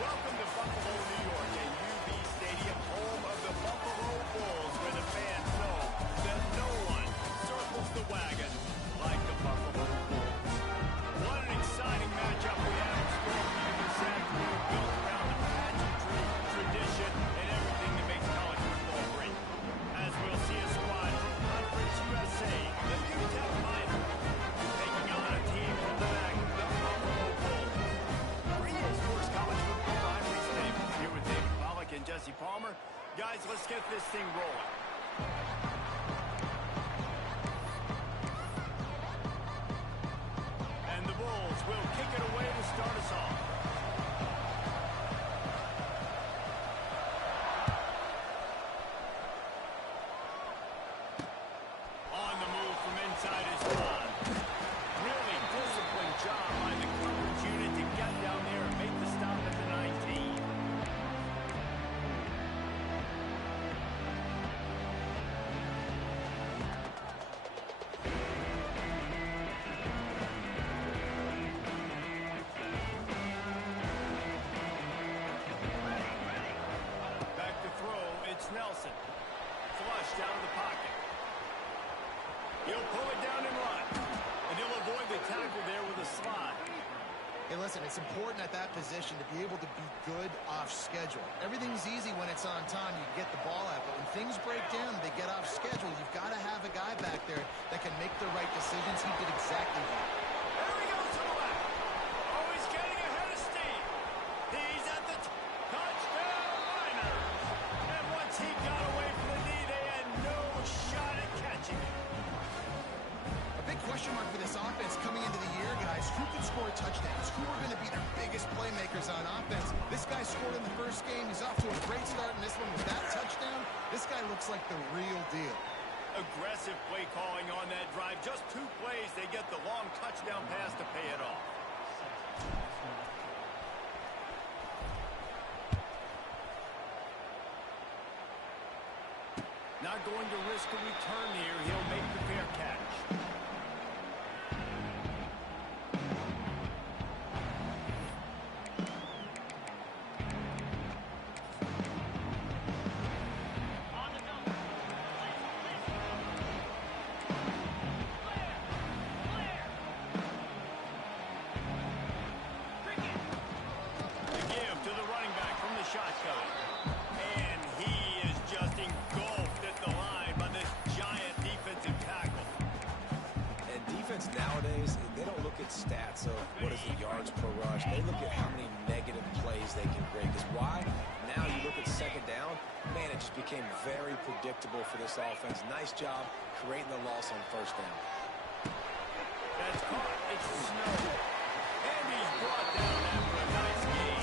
Welcome to Buffalo, New York, at UB Stadium, home of the Buffalo Bulls, where the fans know that no one circles the wagon like the Buffalo Bulls. What an exciting matchup we have in store for you this afternoon, built around the pageantry, tradition, and everything that makes college football great. As we'll see a squad from Conference USA, the UTEP Minor, taking on a team from the MAC, the Buffalo Bulls. First college football rivalry today. Here with David Pollack and Jesse Palmer. Guys, let's get this thing rolling. And the Bulls will kick it away to start us off. On the move from inside his line. Really disciplined job by the coverage unit to get down there and make the stop at the 19. Back to throw, it's Nelson. Flush down to the pocket. He'll pull it down and run. And he'll avoid the tackle there with a slide. Hey, listen, it's important at that position to be able to be good off schedule. Everything's easy when it's on time. You can get the ball out. But when things break down and they get off schedule, you've got to have a guy back there that can make the right decisions. He did exactly that. There he goes to the left. Oh, he's getting ahead of steam. He's at the touchdown Miners. And once he got away from the knee, they had no shot at catching him. A big question mark for this offense coming into the year, guys. Who can score touchdowns? Who are going to be their biggest playmakers on offense? This guy scored in the first game. He's off to a great start in this one with that touchdown. This guy looks like the real deal. Aggressive play calling on that drive. Just 2 plays, they get the long touchdown pass to pay it off. Not going to risk a return here. He'll make the fair catch. Shotgun. And he is just engulfed at the line by this giant defensive tackle. And defense nowadays, they don't look at stats of what is the yards per rush. They look at how many negative plays they can create. Because why? Now you look at second down, man, it just became very predictable for this offense. Nice job creating the loss on first down. That's caught. It's Snow. And he's brought down after a nice game.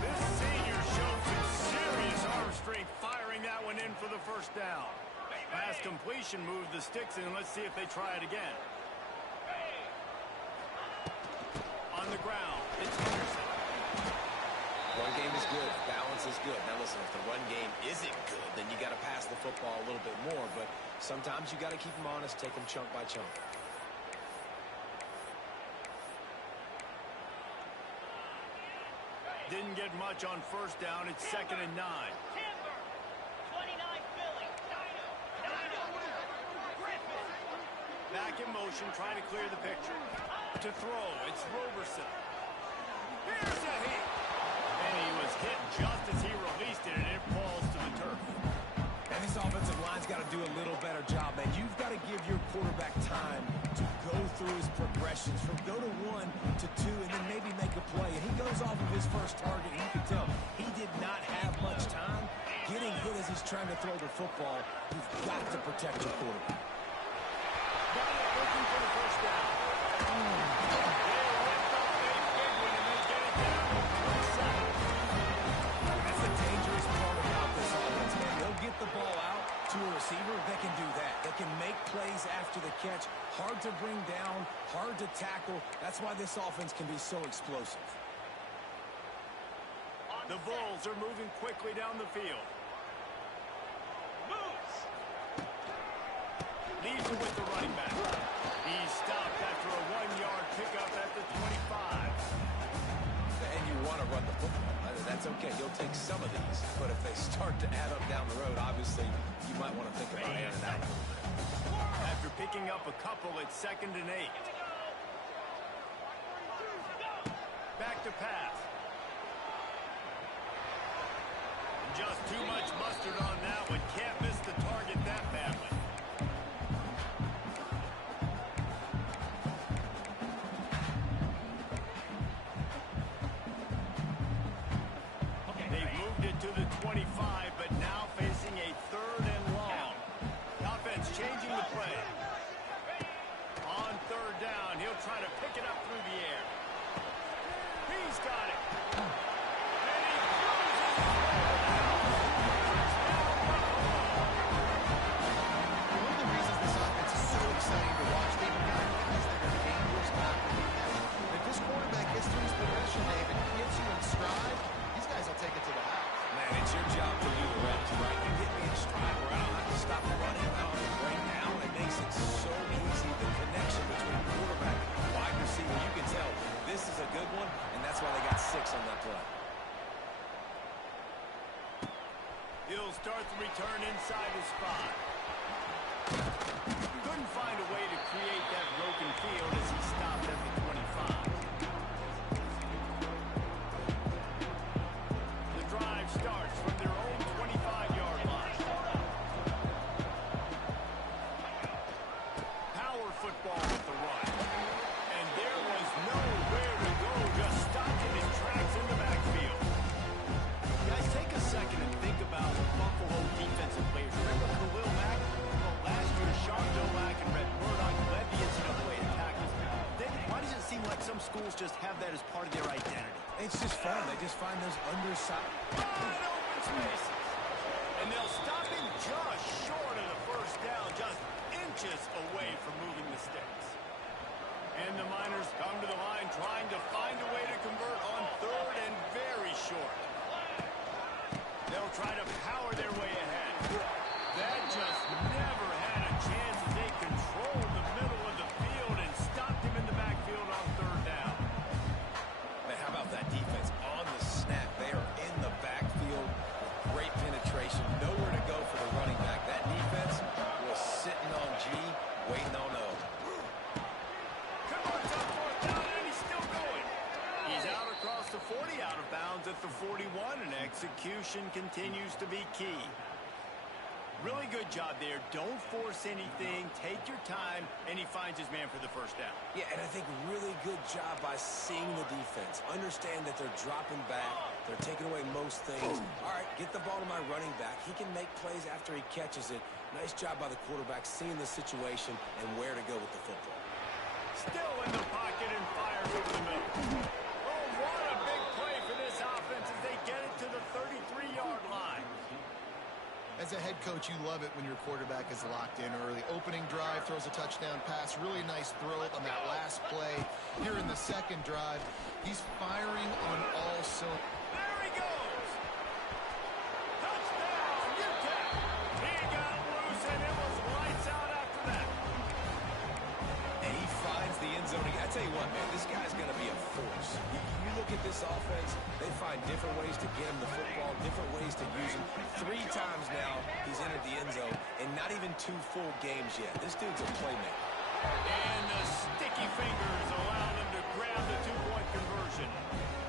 This senior showed some serious arm strength firing that one in for the first down. Pass completion moved the sticks in. Let's see if they try it again. On the ground, it's Henderson. Run game is good. Balance is good. Now listen, if the run game isn't good, then you got to pass the football a little bit more. But sometimes you got to keep them honest, take them chunk by chunk. Didn't get much on first down. It's 2nd and 9. Back in motion, trying to clear the picture. To throw, it's Roberson. Here's a hit. And he was hit just as he released it, and it falls to the turf. And this offensive line's got to do a little better job, man. You've got to give your quarterback time to go through his progressions from go to 1 to 2 and then maybe make a play. And he goes off of his first target, and you can tell he did not have getting hit as he's trying to throw the football. You've got to protect your quarterback. Got it, looking for the first down. They whipped up a big one, and they get it down to 7. That's the dangerous part about this offense, man. They'll get the ball out to a receiver. They can do that. They can make plays after the catch. Hard to bring down, hard to tackle. That's why this offense can be so explosive. The Bulls are moving quickly down the field. Moves. Leaves it with the running back. He's stopped after a 1-yard pickup at the 25. And you want to run the football. That's okay. You'll take some of these. But if they start to add up down the road, obviously, you might want to think about airing that one. After picking up a couple, it's 2nd and 8. Back to pass. Just too much mustard on that one. Can't miss the target that badly. They've moved it to the 25, but now facing a 3rd and long. Offense changing the play. On 3rd down, he'll try to pick it up through the air. He's got it. And he cruises his way down. One of the reasons this offense is so exciting to watch, David, guys that are dangerous after the catch. If this quarterback gets through his progression, David, gets you in stride, these guys will take it to the house. Man, it's your job to do the rest, right? You get me in stride where I don't have to stop running. I don't have to break down. It makes it so easy, the connection between quarterback and wide receiver. You can tell this is a good one, and that's why they got 6 on that play. He'll start the return inside the spot. Couldn't find a way to create that broken field as he stopped at the 25. The drive starts from their own 25-yard line. Power football with the run. And there was nowhere to go, just stopped in his tracks in the backfield. Guys, take a second and think about Buffalo defensive players. Remember Khalil Mack? Well, last year, Sean Dolak and Red Murdoch led the NCAA in tackles. Why does it seem like some schools just have that as part of their identity? It's just fun. They just find those undersized. Wide open spaces. And they'll stop him just short of the first down, just inches away from moving the sticks. And the Miners come to the line trying to find a way to convert on 3rd and very short. They'll try to power their way ahead. That just never had a chance as they controlled the middle of the field and stopped him in the backfield on 3rd down. Man, how about that defense on the snap? They are in the backfield with great penetration. Nowhere to go for the running back. That defense was sitting on G, waiting on O. Converts on 4th down, and he's still going. He's out across the 40, out of bounds at the 41, and execution continues to be key. Really good job there. Don't force anything. Take your time, and he finds his man for the first down. Yeah, and I think really good job by seeing the defense. Understand that they're dropping back. They're taking away most things. All right, get the ball to my running back. He can make plays after he catches it. Nice job by the quarterback seeing the situation and where to go with the football. Still in the pocket and fires over the middle. Oh, what a big play for this offense as they get it to the 33-yard line. As a head coach, you love it when your quarterback is locked in early. Opening drive, throws a touchdown pass. Really nice throw on that last play. Here in the 2nd drive, he's firing on all cylinders. There he goes. Touchdown, UTEP. He got loose, and it was lights out after that. And he finds the end zone. I tell you what, man, this guy's going to be a force. You look at this offense, they find different ways to get him the football, different ways to use him. 3 times now he's entered the end zone, and not even 2 full games yet. This dude's a playmaker. And the sticky fingers allow them to grab the 2-point conversion.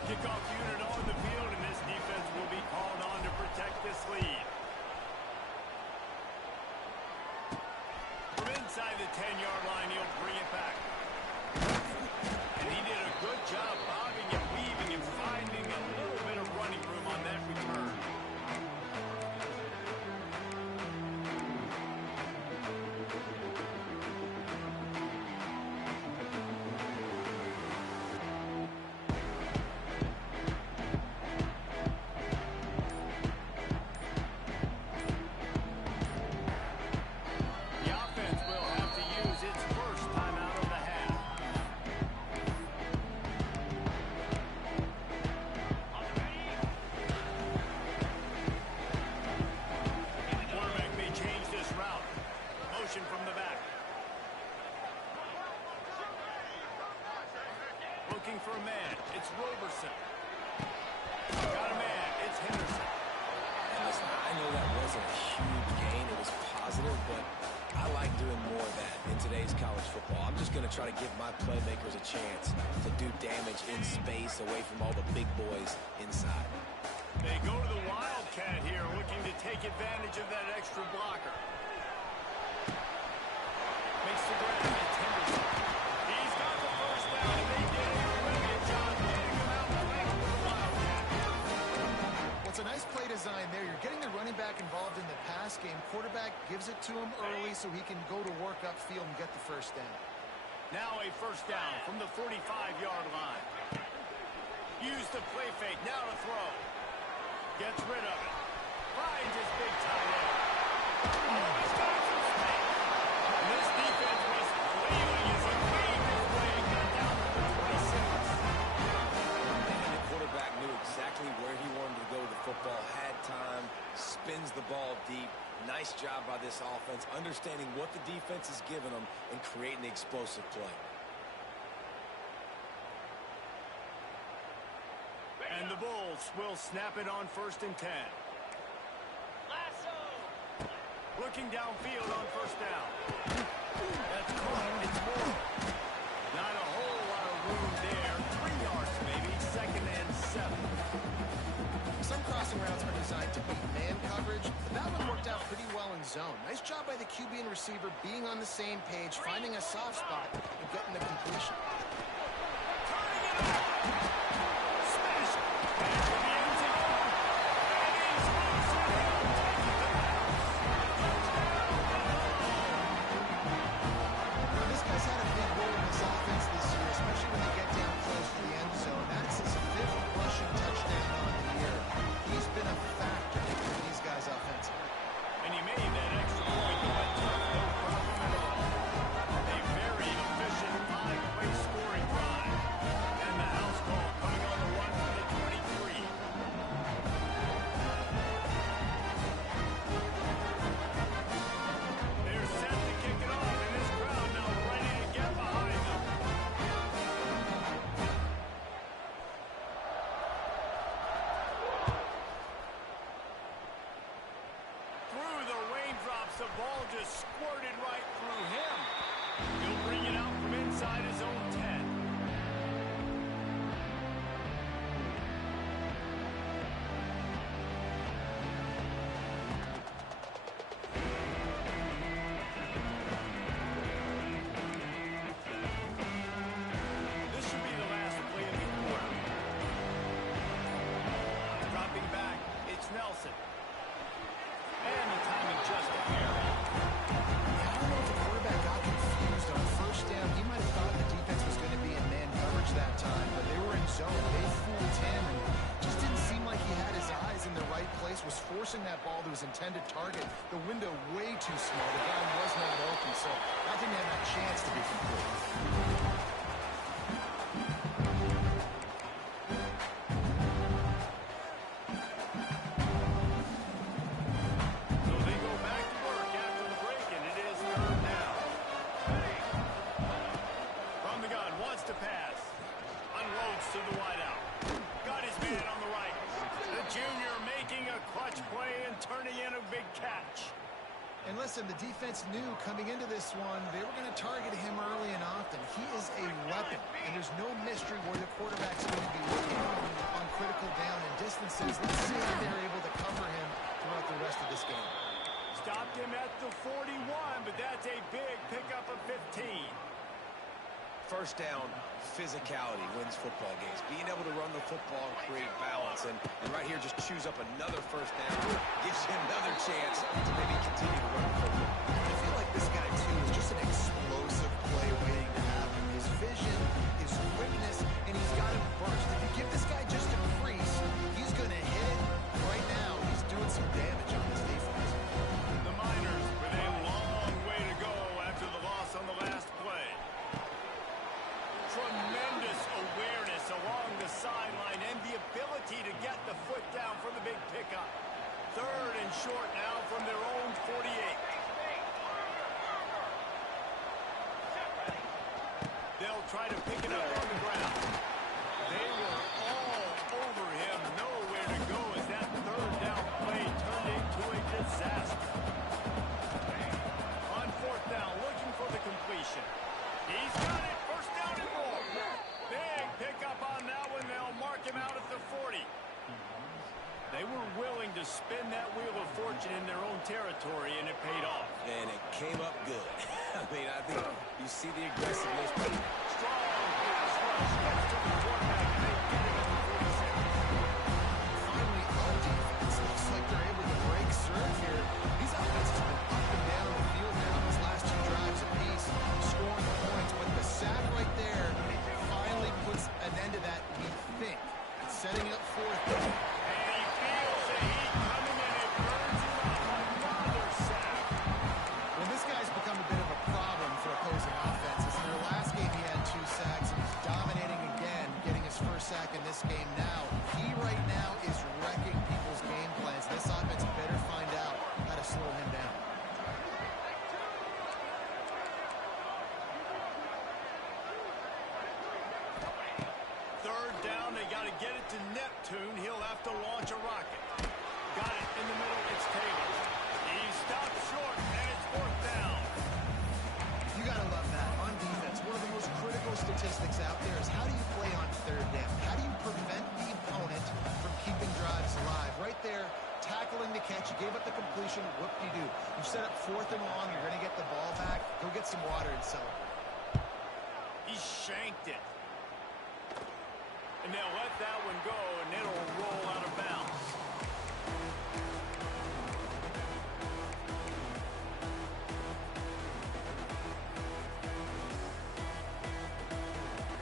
Kickoff unit on the field, and this defense will be called on to protect this lead. From inside the 10-yard line, he'll bring it back. And he did a good job bobbing and weaving and finding a little bit of running room on that return. to try to give my playmakers a chance to do damage in space away from all the big boys inside. They go to the Wildcat here, looking to take advantage of that extra blocker. Makes the grab at Henderson. He's got the first down, and they did a brilliant job getting him out and playing for the Wildcat. Well, it's a nice play design there. You're getting the running back involved in the pass game. Quarterback gives it to him early so he can go to work upfield and get the first down. Now a first down from the 45-yard line. Use the play fake, now to throw. Gets rid of it. Finds his big tight end. Oh, he's got some space. This defense was flailing as he weaved his way and got down to the 26. And the quarterback knew exactly where he wanted to go with the football, had time, spins the ball deep. Nice job by this offense, understanding what the defense is giving them and creating the explosive play. And the Bulls will snap it on 1st and 10. Lasso! Looking downfield on first down. That's caught. It's more. Not a whole lot of room there. 3 yards maybe. 2nd and 7. Some crossing routes are designed to beat man coverage, but that one worked out pretty well in zone. Nice job by the QB and receiver being on the same page, finding a soft spot, and getting the completion. Turning it up. Smash it. Into the end zone. And he's loose and he'll take it to the house. Now, this guy's had a big role in this offense this year, especially when they get down close to the end zone. That's his 5th rushing touchdown on the year. He's been a factor for these guys offensively. And he made that extra point to win tough, no problem at all. A very efficient 5-play scoring drive. And the house call coming on the one from the 23. They're set to kick it off, and this crowd now ready to get behind them. Through the raindrops, the ball just squirted right through him. He'll bring it out from inside his own 10. This should be the last play of the quarter. Dropping back, it's Nelson. And the timing just a hair. I don't know if the quarterback got confused on first down. He might have thought the defense was going to be in man coverage that time, but they were in zone. They fooled him and just didn't seem like he had his eyes in the right place, was forcing that ball to his intended target. The window way too small. The ground was not open, so that didn't have that chance to be complete. So they go back to work after the break, and it is 3rd down. From the gun, wants to pass. Unloads to the wideout. Got his man on the right. The junior making a clutch play and turning in a big catch. And listen, the defense knew coming into this one, they were going to target him early and often. He is a weapon, and there's no mystery where the quarterback's going to be looking on critical down and distances. Let's see if they're able to cover him throughout the rest of this game. Stopped him at the 41, but that's a big pickup of 15. First down, physicality wins football games. Being able to run the football and create balance. And right here, just chews up another first down. Gives you another chance to maybe continue to run the football. I feel like this guy, too, is just an explosive play waiting to happen. His vision, his quickness, and he's got a burst. If you give this guy just a crease, he's going to hit it. Right now, he's doing some damage on this defense. The Miners with a long way to go after the loss on the last play. Tremendous awareness along the sideline and the ability to get the foot down for the big pickup. 3rd and short now from their own 48. They'll try to pick it up on the ground. They were all over him. Nowhere to go as that 3rd down play turned into a disaster. On 4th down, looking for the completion. He's got it. to spin that wheel of fortune in their own territory, and it paid off. And it came up good. I mean, I think you see the aggressiveness. Strong pass rush gets to the quarterback, and they get him at the 46. Finally, our defense looks like they're able to break serve here. These offenses have been up and down the field now these last 2 drives apiece, scoring the points. But the sack right there finally puts an end to that, we think. It's setting up 4th down. And he feels the heat coming in and burns him up. Another sack. Well, this guy's become a bit of a problem for opposing offenses. In their last game, he had 2 sacks, and he's dominating again, getting his first sack in this game now. He right now is wrecking people's game plans. This offense better find out how to slow him down. Third down, they got to get it to Neptune. He'll have to launch a rocket. Got it in the middle, it's Taylor. He stopped short, and it's 4th down. You got to love that. On defense, one of the most critical statistics out there is how do you play on 3rd down? How do you prevent the opponent from keeping drives alive? Right there, tackling the catch. You gave up the completion. Whoop-de-doo. You set up 4th and long. You're going to get the ball back. Go get some water and celebrate. He shanked it. And they'll let that one go, and it'll roll out of bounds.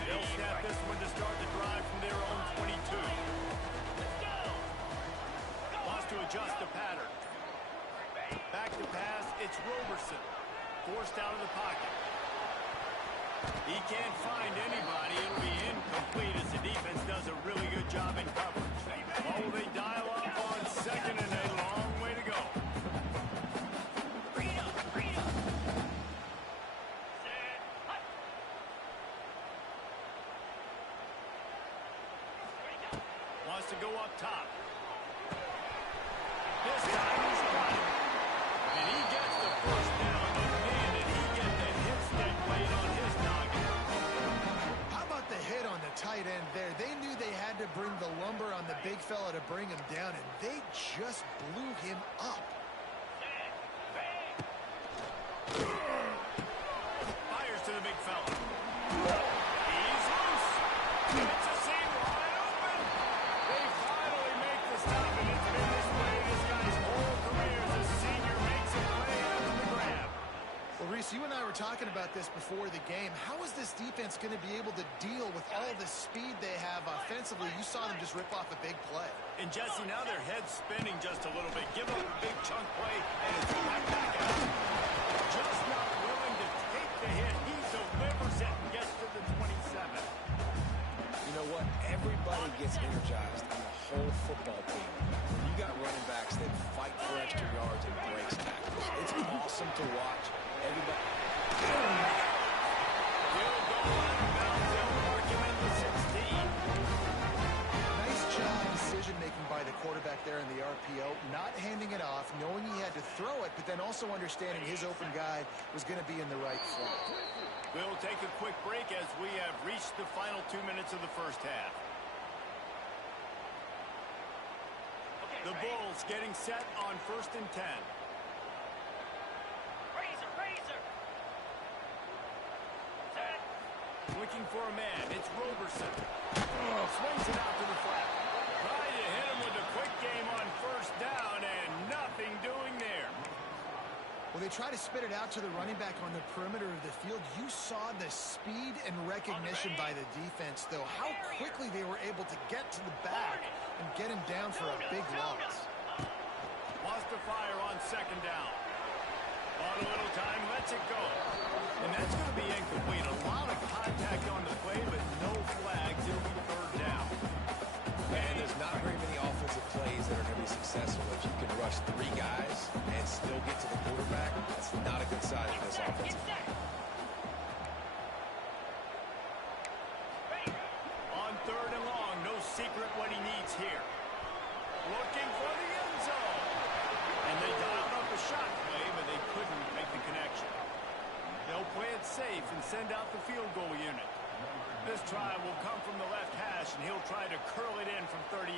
They'll snap this one to start the drive from their own 22. Wants to adjust the pattern. Back to pass, it's Roberson. Forced out of the pocket. He can't find anybody. It'll be incomplete as the defense does a really good job in coverage. Oh, they dial up on 2nd and a long way to go. Wants to go up top. This time he's got it. And he gets the first down, but man, did he get the hit stick laid on his noggin. How about the hit on the tight end there? They knew they had to bring the lumber on the big fella to bring him down, and they just blew him up. Fires to the big fella. He's loose. It's a seam wide open. They finally make the stop, and it's been this way this guy's whole career as a senior makes a play after the grab. Well, Reese, you and I were talking about this before the game. How is this defense going to be able to deal with all the speed they have offensively? You saw them just rip off a big play. And Jesse, now their head's spinning just a little bit. Give up a big chunk play, and it's right back out. Just not willing to take the hit. He delivers it and gets to the 27. You know what? Everybody gets energized on the whole football team. When you got running backs that fight for extra yards and breaks tackles, it's awesome to watch. Everybody. He'll go out of bounds. They'll mark him at the 16. Nice job decision-making by the quarterback there in the RPO, not handing it off, knowing he had to throw it, but then also understanding his open guy was going to be in the right spot. We'll take a quick break as we have reached the final 2 minutes of the first half. The Bulls getting set on 1st and 10. Looking for a man. It's Roberson. Swings it out to the flat. Trying to hit him with a quick game on 1st down, and nothing doing there. Well, they try to spit it out to the running back on the perimeter of the field. You saw the speed and recognition by the defense, though. How quickly they were able to get to the back and get him down for a big loss. Wants to fire on 2nd down. On a little time, lets it go. And that's going to be incomplete. A lot of contact on the play, but no flags. It'll be 3rd down. And there's not very many offensive plays that are going to be successful if you can rush 3 guys and still get to the quarterback. That's not a good sign for this offensive line. On 3rd and long, no secret what he needs here. Looking for the end zone. And they dialed up a shot play, but they couldn't make the connection. They'll play it safe and send out the field goal unit. This try will come from the left hash, and he'll try to curl it in from 38.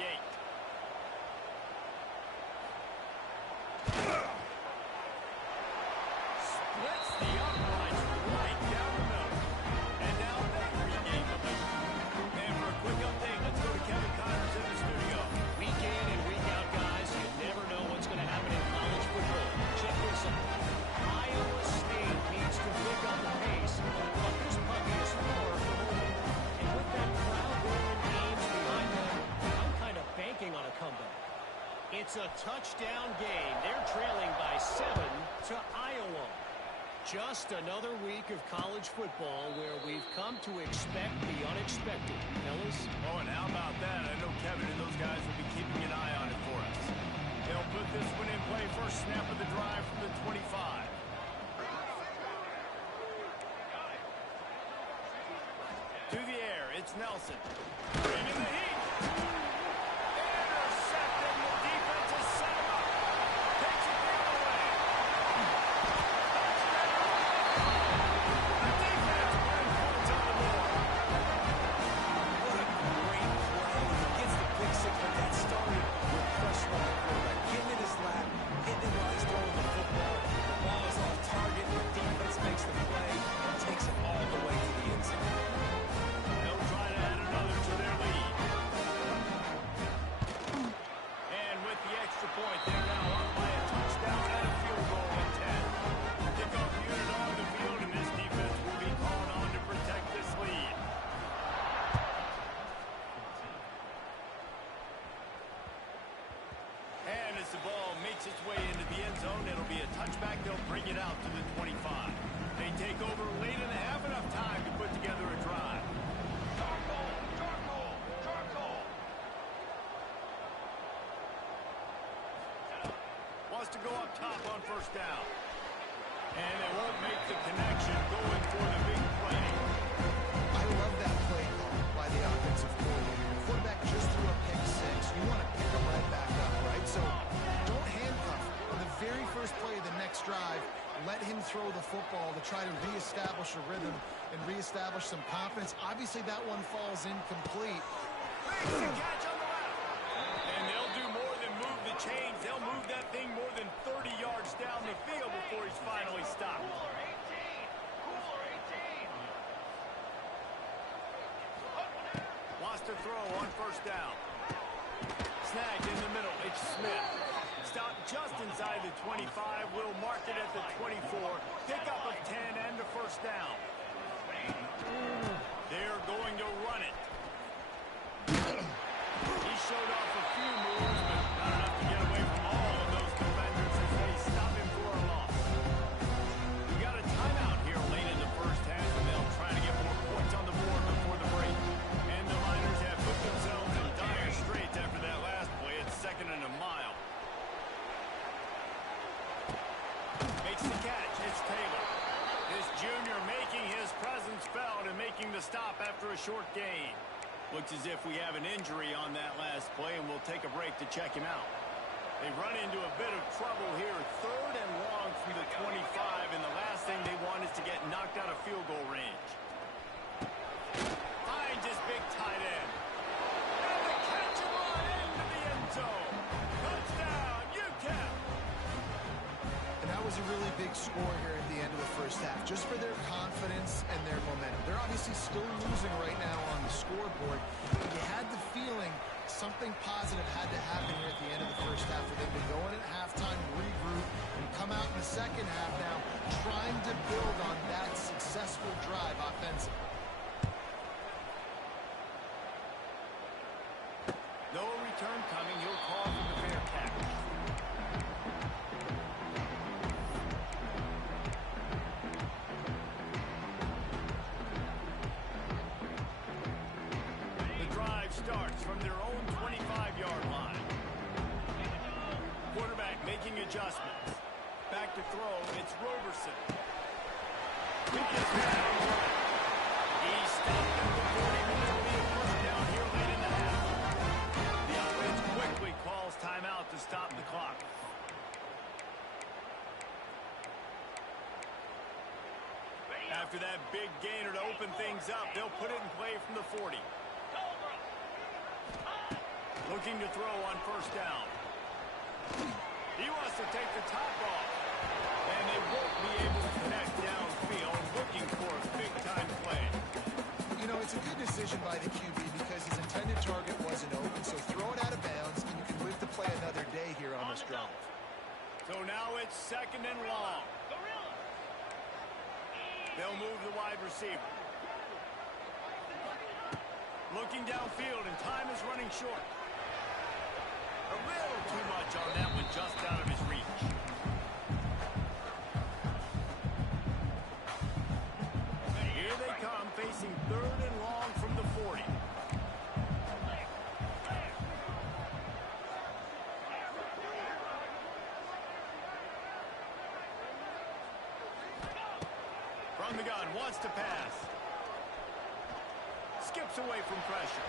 a comeback. It's a touchdown game. They're trailing by 7 to Iowa. Just another week of college football where we've come to expect the unexpected. Fellas? Oh, and how about that? I know Kevin and those guys will be keeping an eye on it for us. They'll put this one in play. First snap of the drive from the 25. To the air, it's Nelson. Bringing the heat. Intercepted. The defense has set him up. Takes it the other way. The defense putting points on the board. What a great play. He gets the pick six, but that started with pressure on the quarterback. Getting in his lap, hitting him while he's throwing the football. The ball is off target. The defense makes the play and takes it all the way to the end zone. They'll try to add another to their lead. And with the extra point, they're now up by a touchdown and a field goal at 10. Kickoff unit on the field, and this defense will be called on to protect this lead. And as the ball makes its way into the end zone, it'll be a touchback. They'll bring it out to the 25. They take over late in the half, enough time to put together a drive. Wants to go up top on first down. And they won't make the connection, going for the big play. I love that play call by the offensive coordinator. The quarterback just threw a pick six. You want to pick him right back up, right? So don't handcuff him. On the very first play of the next drive, let him throw the football to try to reestablish a rhythm and reestablish some confidence. Obviously, that one falls incomplete. Makes the catch on the left. And they'll do more than move the chains. They'll move that thing more than 30 yards down the field before he's finally stopped. Wants to throw on first down. Snagged in the middle. It's Smith. Stopped just inside the 25. Will mark it at the 24. Pickup of 10 and the first down. They're going to run it. He showed off a few moves, but not enough to get away from all of those defenders as they stop him for a loss. We got a timeout here late in the first half, and they'll try to get more points on the board before the break. And the Miners have put themselves in dire straits after that last play. It's 2nd and a mile. Makes the catch. It's Taylor. This junior making his presence felt and making the stop after a short gain. Looks as if we have an injury on that last play, and we'll take a break to check him out. They run into a bit of trouble here. 3rd and long from the 25, and the last thing they want is to get knocked out of field goal range. Finds his big tight end. And the catch and run into the end zone. Touchdown, UTEP. And that was a really big score here at the end of the first half, just for their confidence and their momentum. They're obviously still losing right now on the scoreboard, but you had the feeling something positive had to happen here at the end of the first half for them to go in at halftime, regroup, and come out in the second half now trying to build on that successful drive offensively. No return coming. He'll call for the fair catch. The drive starts from their own 25-yard line. Quarterback making adjustments. Back to throw. It's Roberson. He gets down. He stopped at the 40. It'll be a first down here late in the half. The offense quickly calls timeout to stop the clock. After that big gainer to open things up, they'll put it in play from the 40. Looking to throw on first down. He wants to take the top off. And they won't be able to connect downfield, looking for a big-time play. You know, it's a good decision by the QB because his intended target wasn't open, so throw it out of bounds, and you can live to play another day here on this drive. So now it's 2nd and long. They'll move the wide receiver. Looking downfield, and time is running short. From the gun, wants to pass. Skips away from pressure.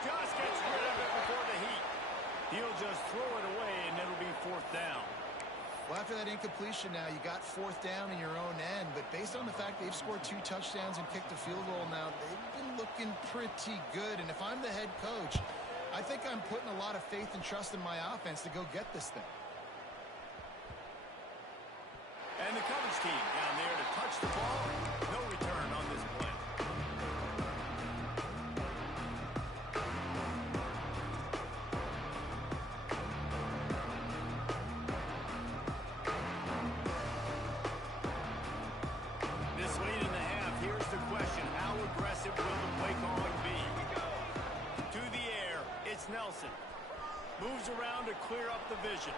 Just gets rid of it before the heat. He'll just throw it away, and it'll be 4th down. Well, after that incompletion now, you got 4th down in your own end. But based on the fact they've scored 2 touchdowns and kicked a field goal now, they've been looking pretty good. And if I'm the head coach, I think I'm putting a lot of faith and trust in my offense to go get this thing. And the coverage team down there to touch the ball. No return on this play. This late in the half, here's the question. How aggressive will the play calling be? To the air, it's Nelson. Moves around to clear up the vision.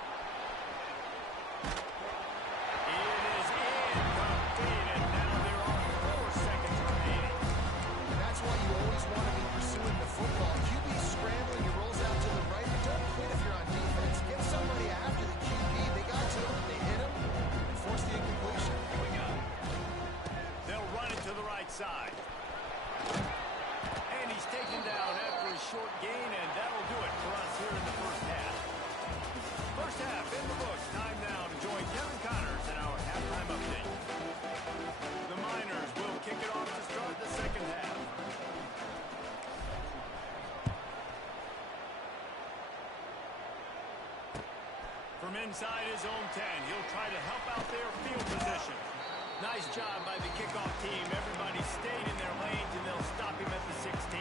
It is incomplete, and now there are 4 seconds remaining. And that's why you always want to be pursuing the football. QB scrambling, he rolls out to the right. Don't quit if you're on defense. Get somebody after the QB. They got to him, they hit him, and force the incompletion. They'll run it to the right side. And he's taken down after a short gain, and that'll do it for us here in the first half. First half in the books. Time now to join Kevin Connors in our halftime update. The Miners will kick it off to start the second half. From inside his own 10, he'll try to help out their field position. Nice job by the kickoff team. Everybody stayed in their lanes, and they'll stop him at the 16.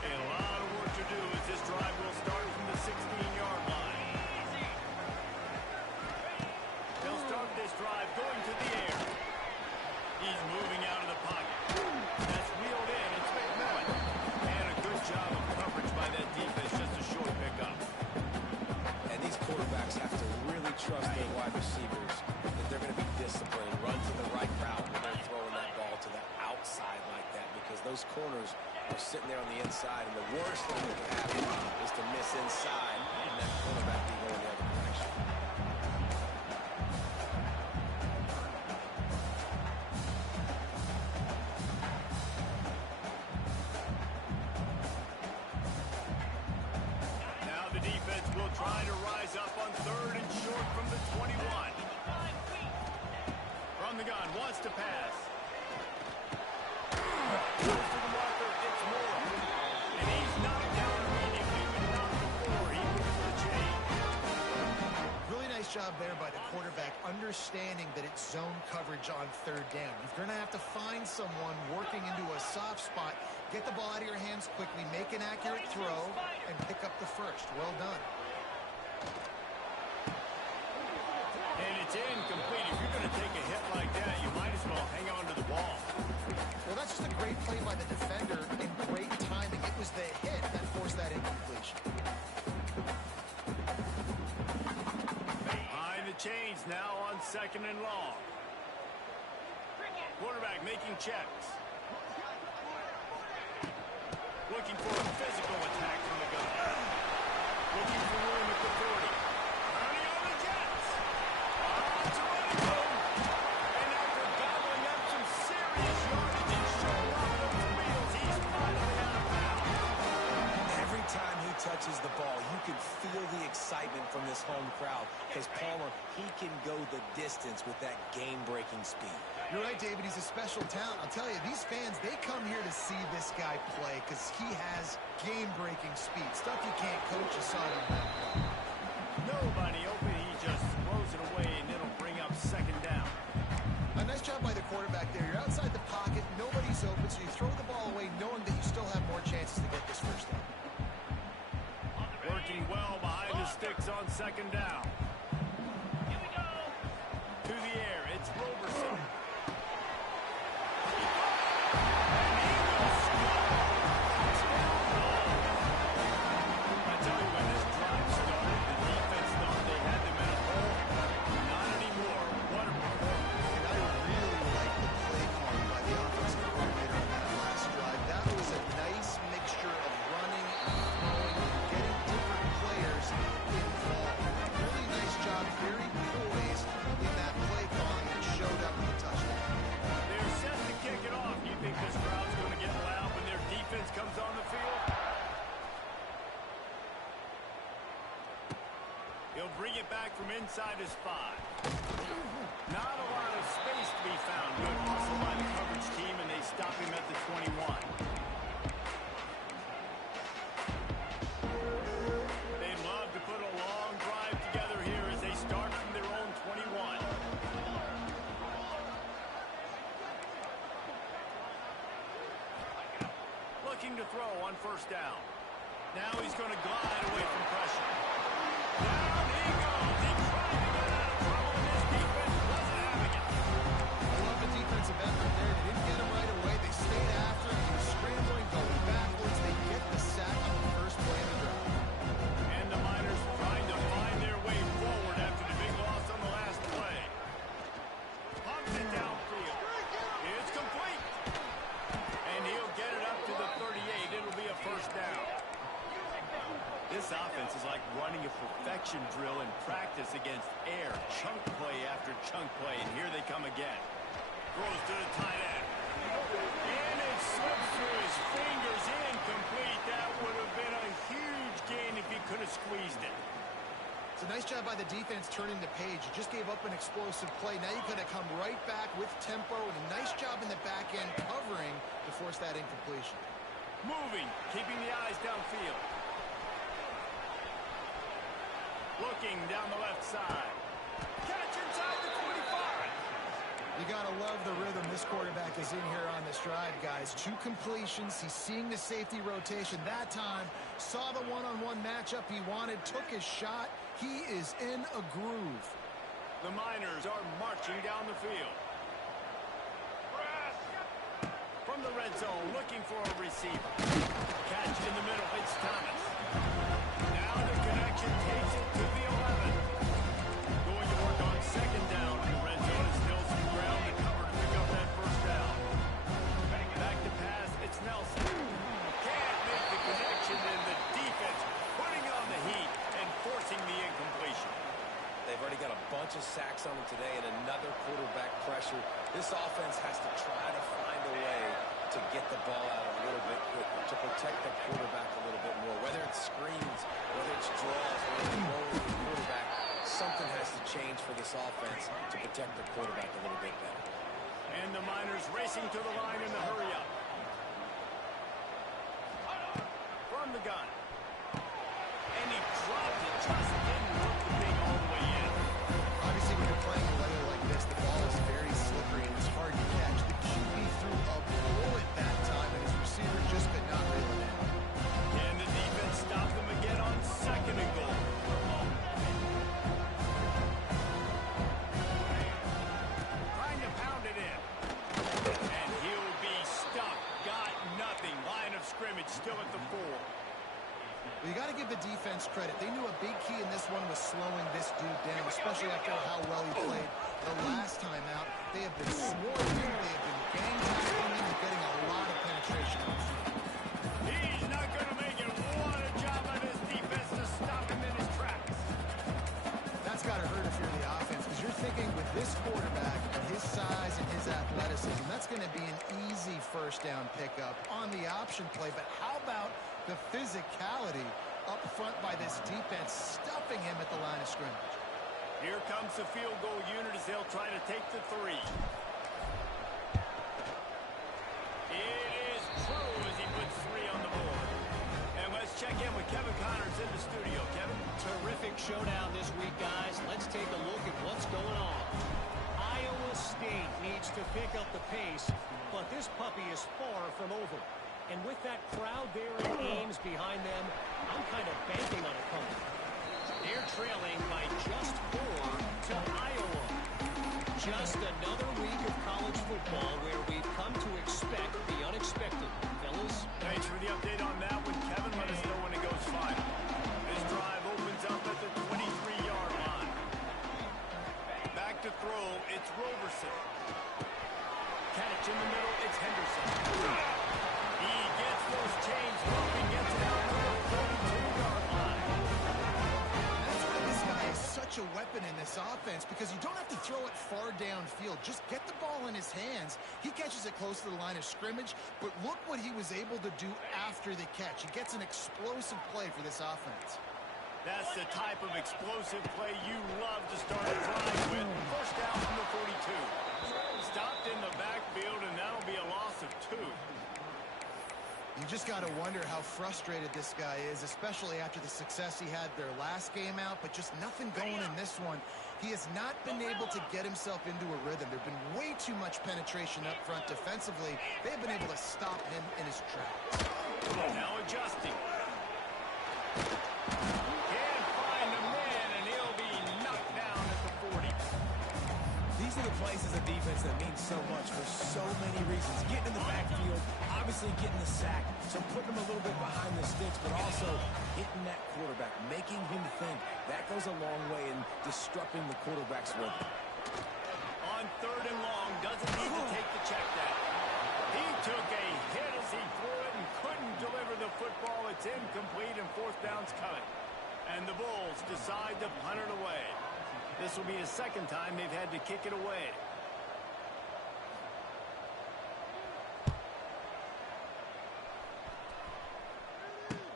A lot of work to do as this drive will start from the 16-yard line. They'll start this drive going to the air. He's moving out of the pocket. That's wheeled in. It's McMillan. And a good job of coverage by that defense. Just a short pickup. And these quarterbacks have to really trust their wide receivers that they're going to be disciplined, run to the right route when they're throwing that ball to the outside like that, because those corners are sitting there on the inside, and the worst thing that can happen is to miss inside and that quarterback be going the other direction. Now the defense will try to rise up on 3rd and short from the 21. From the gun, wants to pass. Goes to the marker, it's Moore. And he's knocked down immediately, but not before he moves the chain. Really nice job there by the quarterback, understanding that it's zone coverage on 3rd down. You're going to have to find someone working into a soft spot, get the ball out of your hands quickly, make an accurate throw, and pick up the first. Well done. And it's incomplete. If you're going to take a hit like that, you might as well hang on to the ball. Well, that's just a great play by the defender and great timing. It was the hit that forced that incompletion. Behind the chains now on 2nd and long. Quarterback making checks. Looking for a physical attack from the gun. Looking for room at the 40. Running on the Jets. To running room. And after gobbling up some serious yardage and showing off those wheels, he's finally out of bounds. Every time he touches the ball, you can feel the excitement from this home crowd, because Palmer, he can go the distance with that game-breaking speed. You're right, David. He's a special talent. I'll tell you, these fans, they come here to see this guy play because he has game-breaking speed. Stuff you can't coach. You saw it on that play. Nobody open. He just throws it away, and it'll bring up 2nd down. A nice job by the quarterback there. You're outside the pocket. Nobody's open, so you throw the ball away knowing that you still have more chances to get this first down. Working well behind the sticks on 2nd down. To the air. It's Roberson. Really nice He'll bring it back from inside his 5. Not a lot of space to be found. Good hustle by the coverage team, and they stop him at the 21. They'd love to put a long drive together here as they start from their own 21. Looking to throw on first down. Now he's going to glide away from pressure. Down he goes. He tried to get out of trouble, and his defense wasn't having it. I love the defensive effort there. They didn't get him right away. They stayed after him. He was scrambling, going backwards. They get the sack on the first play of the drive. And the Miners trying to find their way forward after the big loss on the last play. Pumps it downfield. It's complete. And he'll get it up to the 38. It'll be a first down. This offense is like running a perfection drill in practice against air. Chunk play after chunk play, and here they come again. Throws to the tight end. And it slips through his fingers, incomplete. That would have been a huge gain if he could have squeezed it. It's a nice job by the defense turning the page. You just gave up an explosive play. Now you got to come right back with tempo, and a nice job in the back end covering to force that incompletion. Moving, keeping the eyes downfield. Looking down the left side. Catch inside the 25. You got to love the rhythm this quarterback is in here on this drive, guys. 2 completions. He's seeing the safety rotation that time. Saw the one-on-one matchup he wanted. Took his shot. He is in a groove. The Miners are marching down the field. From the red zone, looking for a receiver. Catch in the middle. It's Thomas. Now the connection takes it to the 11. Going to work on second down. The red zone is still some ground to cover to pick up that first down. Back to pass. It's Nelson. Can't make the connection, and the defense putting on the heat and forcing the incompletion. They've already got a bunch of sacks on them today and another quarterback pressure. This offense has to try to find a way to get the ball out a little bit quicker, to protect the quarterback a little bit more. Whether it's screens, whether it's draws, whether it's rolling the quarterback, something has to change for this offense to protect the quarterback a little bit better. And the Miners racing to the line in the hurry-up. From the gun. And he dropped it, just didn't look the thing all the way in. Obviously, when you're playing a weather like this, the ball is very slippery and it's hard to catch. The QB threw a bullet that time, and his receiver just could not reel it in. And the defense stopped him again on second and goal. Trying to pound it in. And he'll be stuck. Got nothing. Line of scrimmage still at the 4. Well, you got to give the defense credit. They knew a big key in this one was slowing this dude down, especially after how well he played the last time out. They have been swarming him. They have been gang tackling him and getting a lot of penetration. He's not going to make it. What a job by this defense to stop him in his tracks. That's got to hurt if you're the offense, because you're thinking with this quarterback and his size and his athleticism, that's going to be an easy first down pickup on the option play. But how about the physicality up front by this defense, stuffing him at the line of scrimmage? Here comes the field goal unit as they'll try to take the 3. It is true as he puts 3 on the board. And let's check in with Kevin Connors in the studio. Kevin? Terrific showdown this week, guys. Let's take a look at what's going on. Iowa State needs to pick up the pace, but this puppy is far from over. And with that crowd there in Ames behind them, I'm kind of banking on a comeback. They're trailing by just 4 to Iowa. Just another week of college football where we've come to expect the unexpected. Fellas? Thanks for the update on that one, Kevin. Let us know when it goes final. This drive opens up at the 23-yard line. Back to throw, it's Roberson. Catch in the middle, it's Henderson. He gets those chains moving, gets it out to the 32-yard line. That's why this guy is such a weapon in this offense, because you don't have to throw it far downfield. Just get the ball in his hands. He catches it close to the line of scrimmage, but look what he was able to do after the catch. He gets an explosive play for this offense. That's the type of explosive play you love to start a drive with. First down from the 42. Stopped in the backfield, and that'll be a loss of 2. You just got to wonder how frustrated this guy is, especially after the success he had their last game out, but just nothing going in this one. He has not been able to get himself into a rhythm. There's been way too much penetration up front defensively. They've been able to stop him in his tracks. Now adjusting. Can't find a man, and he'll be knocked down at the 40. These are the places of defense that mean so much for so many reasons. Getting in the backfield, obviously getting the sack, so putting him a little bit behind the sticks, but also hitting that quarterback, making him think. That goes a long way in disrupting the quarterback's rhythm. On 3rd and long, doesn't need to take the check down. He took a hit as he threw it and couldn't deliver the football. It's incomplete, and 4th down's coming. And the Bulls decide to punt it away. This will be the 2nd time they've had to kick it away.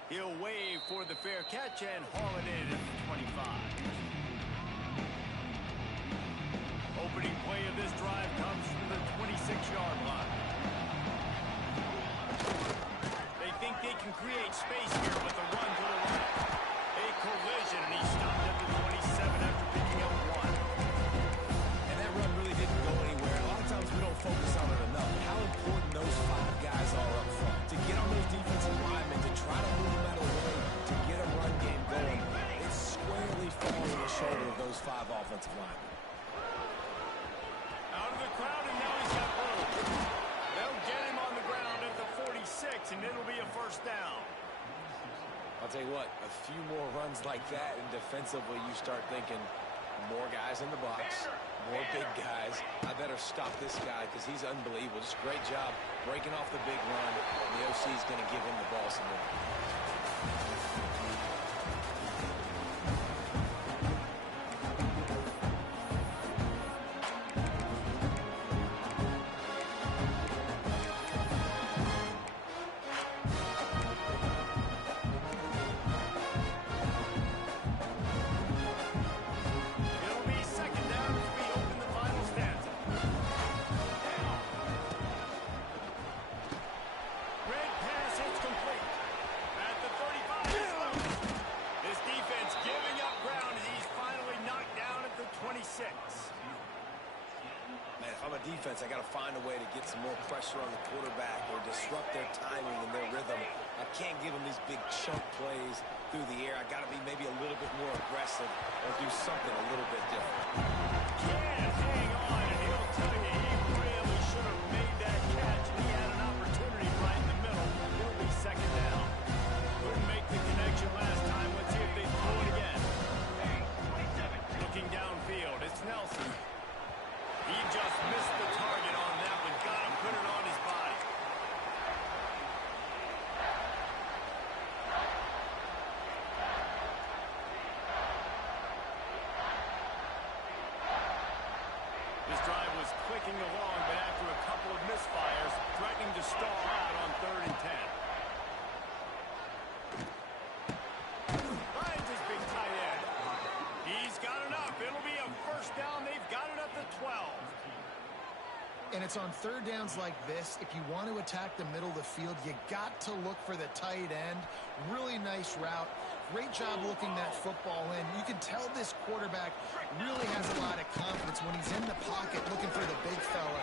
He'll wave for the fair catch and haul it in at the 25. Opening play of this drive comes from the 26-yard line. They think they can create space here with a run to the right. A collision, and he stopped at the 27 after picking up 1. And that run really didn't go anywhere. A lot of times we don't focus on it enough. How important those 5 guys are up front. To get on those defensive linemen, to try to move them out of the way, to get a run game going. It's squarely falling on the shoulder of those 5 offensive linemen. Out of the crowd, and now he's got room. They'll get him on the ground at the 46, and it'll be a 1st down. I'll tell you what, a few more runs like that, and defensively you start thinking more guys in the box, more big guys. I better stop this guy because he's unbelievable. Just great job breaking off the big run. And the OC is going to give him the ball some more. Man, if I'm a defense, I got to find a way to get some more pressure on the quarterback or disrupt their timing and their rhythm. I can't give them these big chunk plays through the air. I got to be maybe a little bit more aggressive or do something a little bit different. Can't hang on, and he'll tell you he really should have made that catch, and he had an opportunity right in the middle. It'll be 2nd down. Couldn't make the connection last time. Let's see if they throw it again. Looking downfield, it's Nelson. He just missed the target on that one. Got to put it on his body. This drive was clicking along, but after a couple of misfires, threatening to stall out on 3rd and 10. Finds his big tight end. He's got enough. It'll be a 1st down. They've got it at the 12. And it's on 3rd downs like this. If you want to attack the middle of the field, you got to look for the tight end. Really nice route. Great job looking that football in. You can tell this quarterback really has a lot of confidence when he's in the pocket looking for the big fella.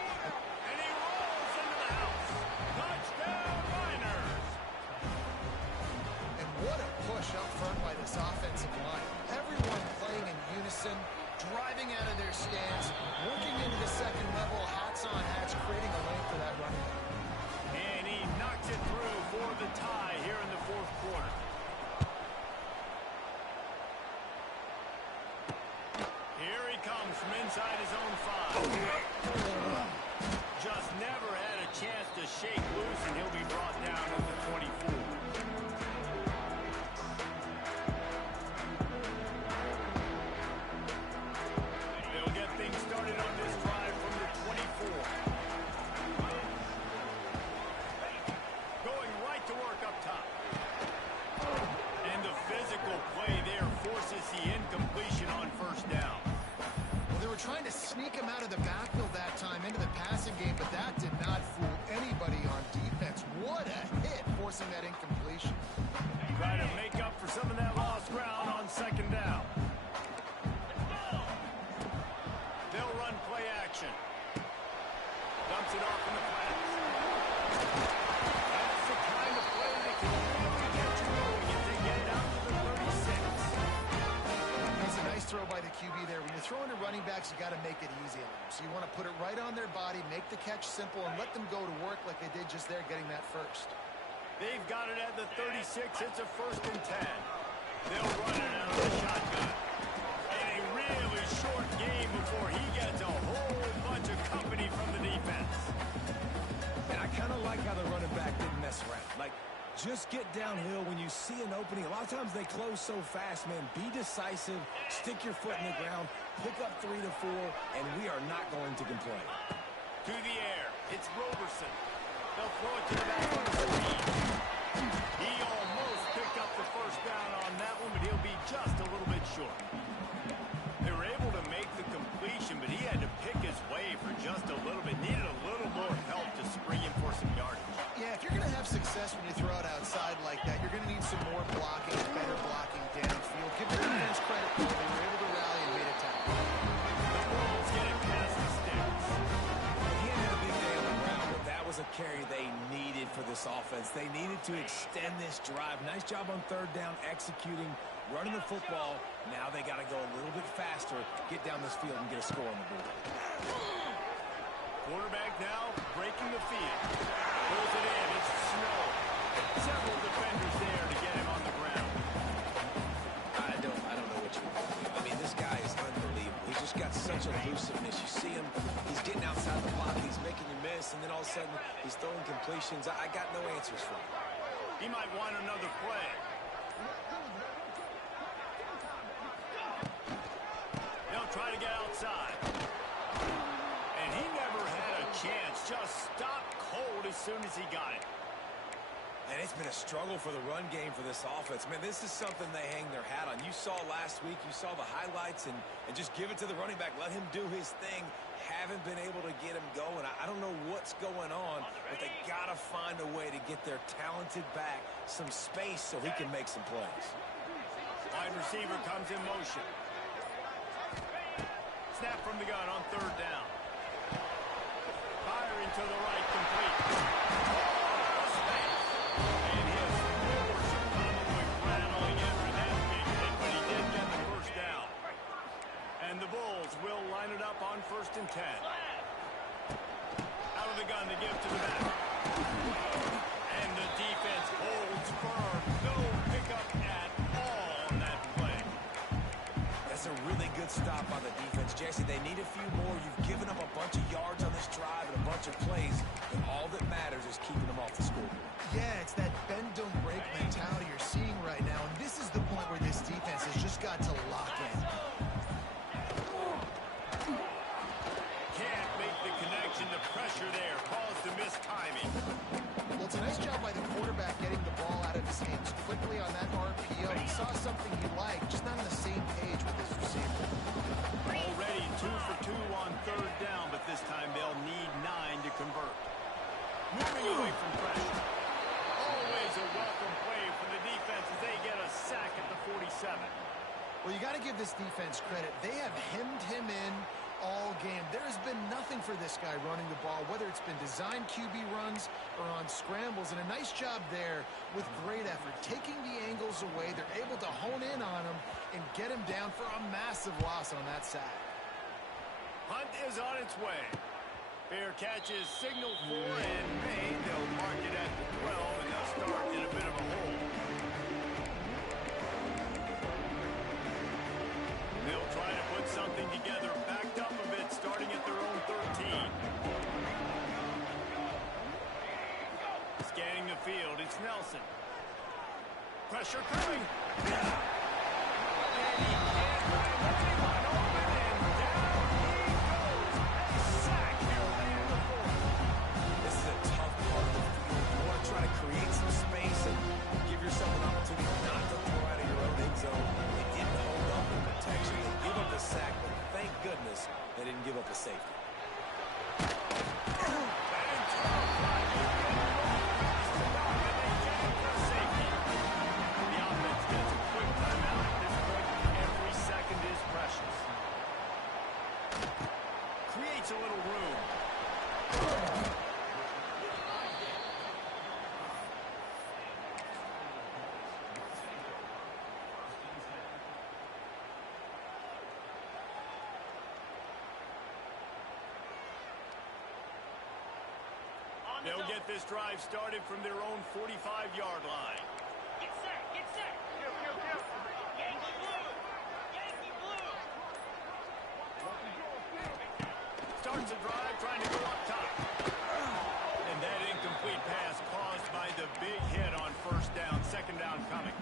And he rolls into the house. Touchdown, Niners. And what a push up front by this offensive line. Everyone playing in unison, driving out of their stance, working into the 2nd level, hats on hats, creating a lane for that running back. And he knocks it through for the tie here in the 4th quarter. Here he comes from inside his own 5. Just never had a chance to shake loose, and he'll be brought down at the 24. They'll get things started on this drive from the 24. Going right to work up top. And the physical play there trying to sneak him out of the backfield that time into the passing game, but that did not fool anybody on defense. What a hit, forcing that incompletion. Try to make up for some of that lost ground on second down. They'll run play action. Dumps it off in the flats. That's the kind of play that can really get you going if they get it out to the 36. It's a nice throw by the QB there. When you're throwing to running backs, you got to make it easy on them. So you want to put it right on their body, make the catch simple, and let them go to work like they did just there getting that first. They've got it at the 36. It's a 1st and 10. They'll run it out of the shotgun. And a really short game before he gets a whole bunch of company from the defense. And I kind of like how the running back didn't mess around. Like, just get downhill when you see an opening. A lot of times they close so fast, man. Be decisive, stick your foot in the ground, pick up 3 to 4, and we are not going to complain. To the air. It's Roberson. They'll throw it to the back on the screen. He almost picked up the first down on that one, but he'll be just a little bit short. They were able to make the completion, but he had to pick his way for just a little bit. Needed a little more help to spring him for some yardage. Yeah, if you're going to have success when you throw it outside like that, you're going to need some more blocking, better blocking downfield. Give the defense credit, though. They were able to rally and made a tackle. The Bulls get it past the sticks. He had a big day on the ground, but that was a carry they needed for this offense. They needed to extend this drive. Nice job on 3rd down, executing, running the football. Now they got to go a little bit faster, get down this field and get a score on the board. Quarterback now breaking the field. Pulls it in. It's Snow. Several defenders there to get him on the ground. I don't know what you want. I mean, this guy is unbelievable. He's just got such elusiveness. You see him, he's getting outside the pocket, he's making you miss, and then all of a sudden he's throwing completions. I got no answers for him. He might want another play. They'll try to get outside. And he never had a chance. Just stopped cold as soon as he got it. And it's been a struggle for the run game for this offense. Man, this is something they hang their hat on. You saw last week, you saw the highlights, and just give it to the running back. Let him do his thing. Haven't been able to get him going. I don't know what's going on, but they got to find a way to get their talented back some space so he can make some plays. Wide receiver comes in motion. Snap from the gun on 3rd down. Firing to the right, complete. Space. And his forwards are coming rattling after that big hit, but he did get the first down. And the Bulls will line it up on 1st and 10. Out of the gun to give to the back. And the defense holds firm. No pickup at all on that play. That's a really good stop on the defense. Jesse, they need a few more. You've given up a bunch of yards on this drive and a bunch of plays, but all that matters is keeping them off the scoreboard. Yeah, it's that bend, don't break mentality you're seeing right now, and this is the point where this defense has just got to lock in. Can't make the connection. The pressure there caused the missed timing. Well, it's a nice job by the quarterback getting the ball out of his hands quickly on that RPO. He saw something he liked, just not on the same page with his receiver. Already 2 for 2 on 3rd down, but this time they'll need 9 to convert. Moving away from pressure. Always a welcome play for the defense as they get a sack at the 47. Well, you got to give this defense credit. They have hemmed him in all game. There has been nothing for this guy running the ball, whether it's been designed QB runs or on scrambles, and a nice job there with great effort. Taking the angles away, they're able to hone in on him and get him down for a massive loss on that sack. Hunt is on its way. Fair catch is signaled for and made. They'll mark it at the 12, and they'll start in a bit of a hole. They'll try to put something together, backed up a bit, starting at their own 13. Scanning the field, it's Nelson. Pressure coming. And he can't find anyone open, and down he goes. A sack here in the 4th. This is a tough part of the field. You want to try to create some space and give yourself an opportunity not to throw out of your own end zone. They didn't hold up in protection. They give up the sack, but thank goodness they They'll get this drive started from their own 45-yard line. Get set, get set. Yankee blue. Yankee blue. Starts a drive trying to go up top. And that incomplete pass caused by the big hit on first down. Second down coming.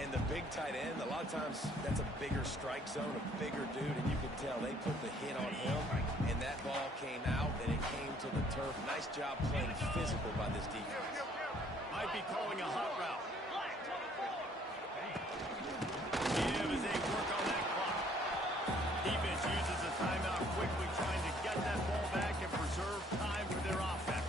And the big tight end, a lot of times that's a bigger strike zone, a bigger dude, and you can tell they put the hit on him, and that ball came out, and it came to the turf. Nice job playing physical by this defense. Might be calling a hot route. Black 24. Give as they work on that clock. Defense uses a timeout quickly, trying to get that ball back and preserve time for their offense.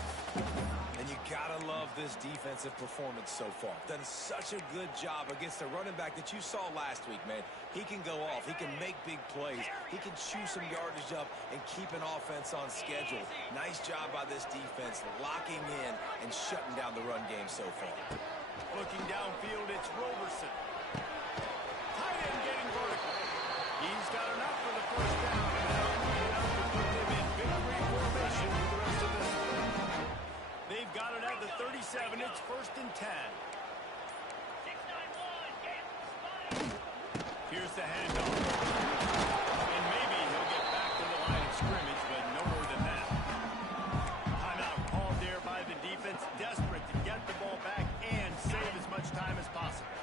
And you gotta love this defensive performance so far. Done such a good job against the running back that you saw last week, man. He can go off. He can make big plays. He can chew some yardage up and keep an offense on schedule. Nice job by this defense, locking in and shutting down the run game so far. Looking downfield, it's Roberson. Tight end getting vertical. He's got enough for the first down, and that'll be enough to put them in victory formation for the rest of this one. They've got it at the 37. It's 1st and 10. 691. Get Here's the handoff. And maybe he'll get back to the line of scrimmage, but no more than that. Timeout called there by the defense, desperate to get the ball back and save as much time as possible.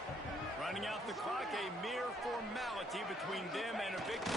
Running out the clock, a mere formality between them and a victory.